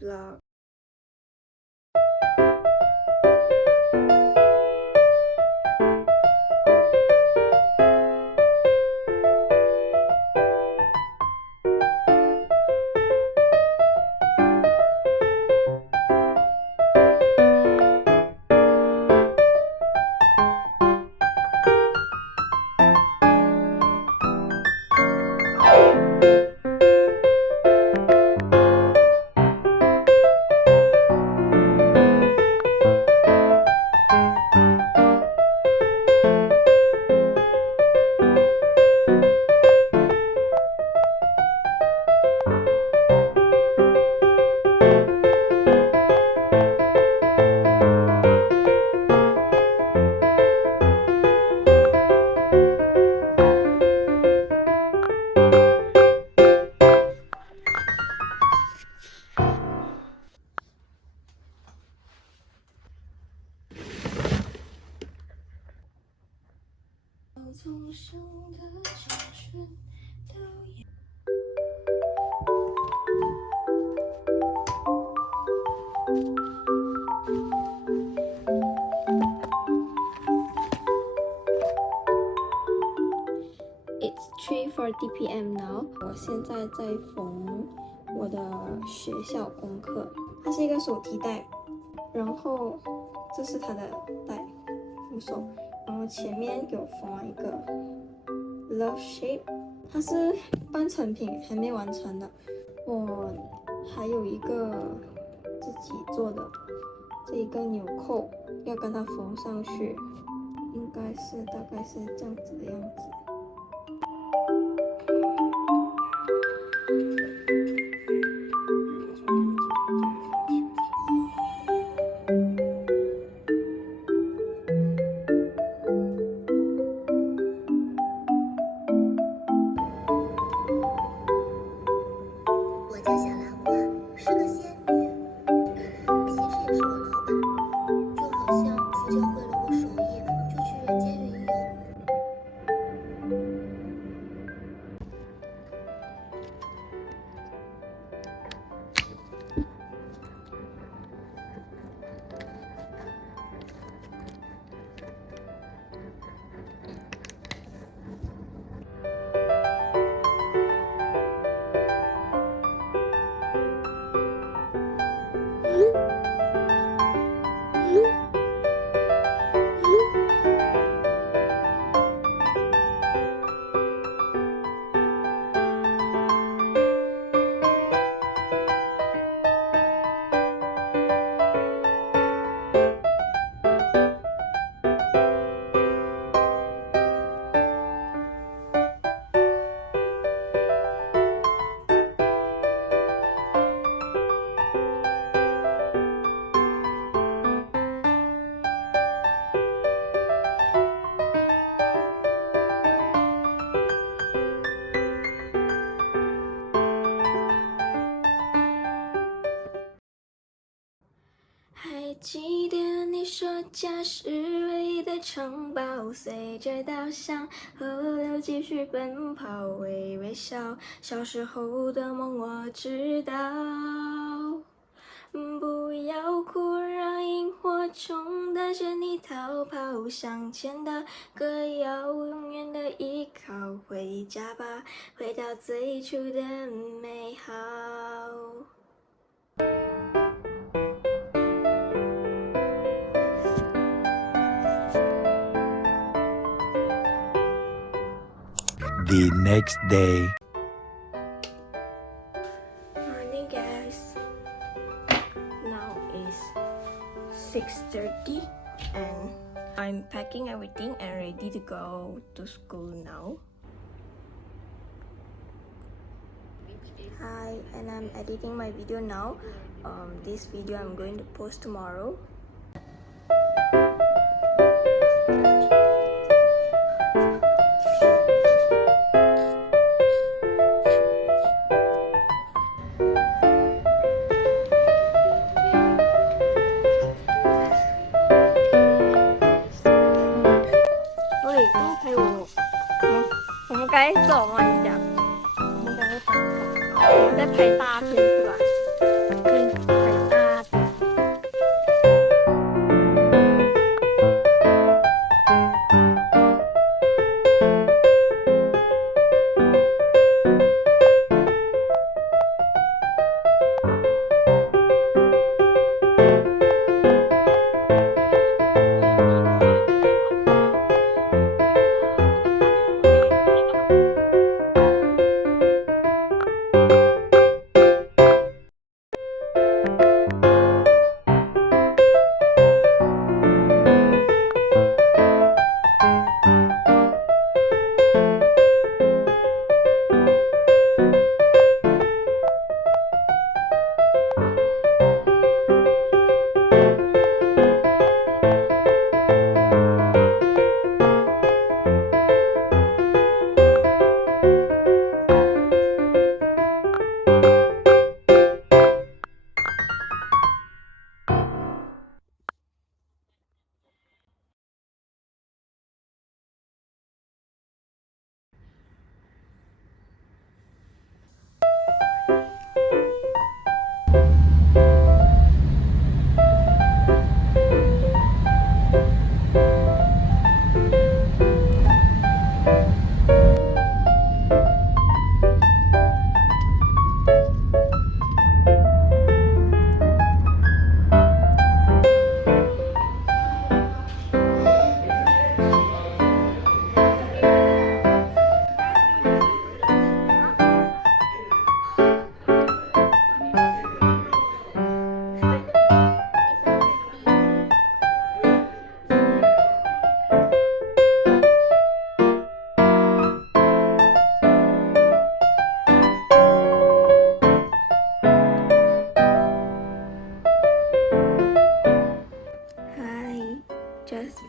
vlog。从生的青春到眼。It's 3:40 p.m. now。我现在在缝我的学校功课，它是一个手提袋，然后这是它的带扶手，然后前面给我缝了一个 love shape， 它是半成品，还没完成的。我还有一个自己做的这一个纽扣，要跟它缝上去，应该是大概是这样子的样子。还记得你说家是唯一的城堡，随着稻香河流继续奔跑，微微笑。小时候的梦我知道，不要哭，让萤火虫带着你逃跑，向前的歌谣，永远的依靠，回家吧，回到最初的美好。The next day. Morning guys, now is 6:30 and I'm packing everything and ready to go to school now. Hi, and I'm editing my video now. This video I'm going to post tomorrow.该走吗？你讲，我们刚刚在拍大片是吧？对。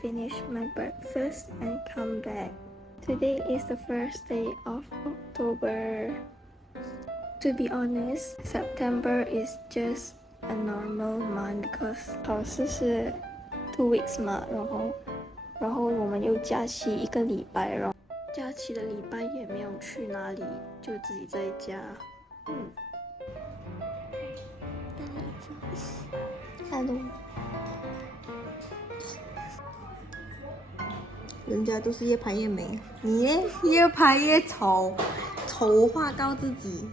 finish my breakfast and come back. Today is the first day of October. To be honest, September is just a normal month because 考试是 2 weeks 嘛，然后我们又假期1个礼拜，然后假期的礼拜也没有去哪里，就自己在家。Hello。人家都是越拍越美，你呢越拍越丑，丑化告自己。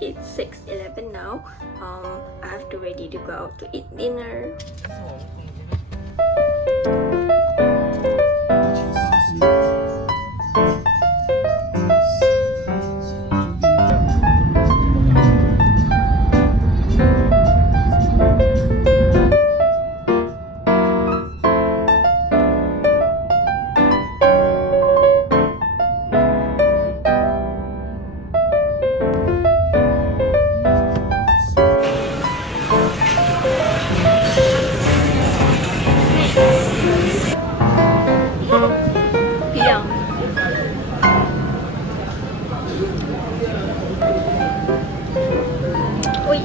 It's 6:11 now. I have to ready to go out to eat dinner. Ui.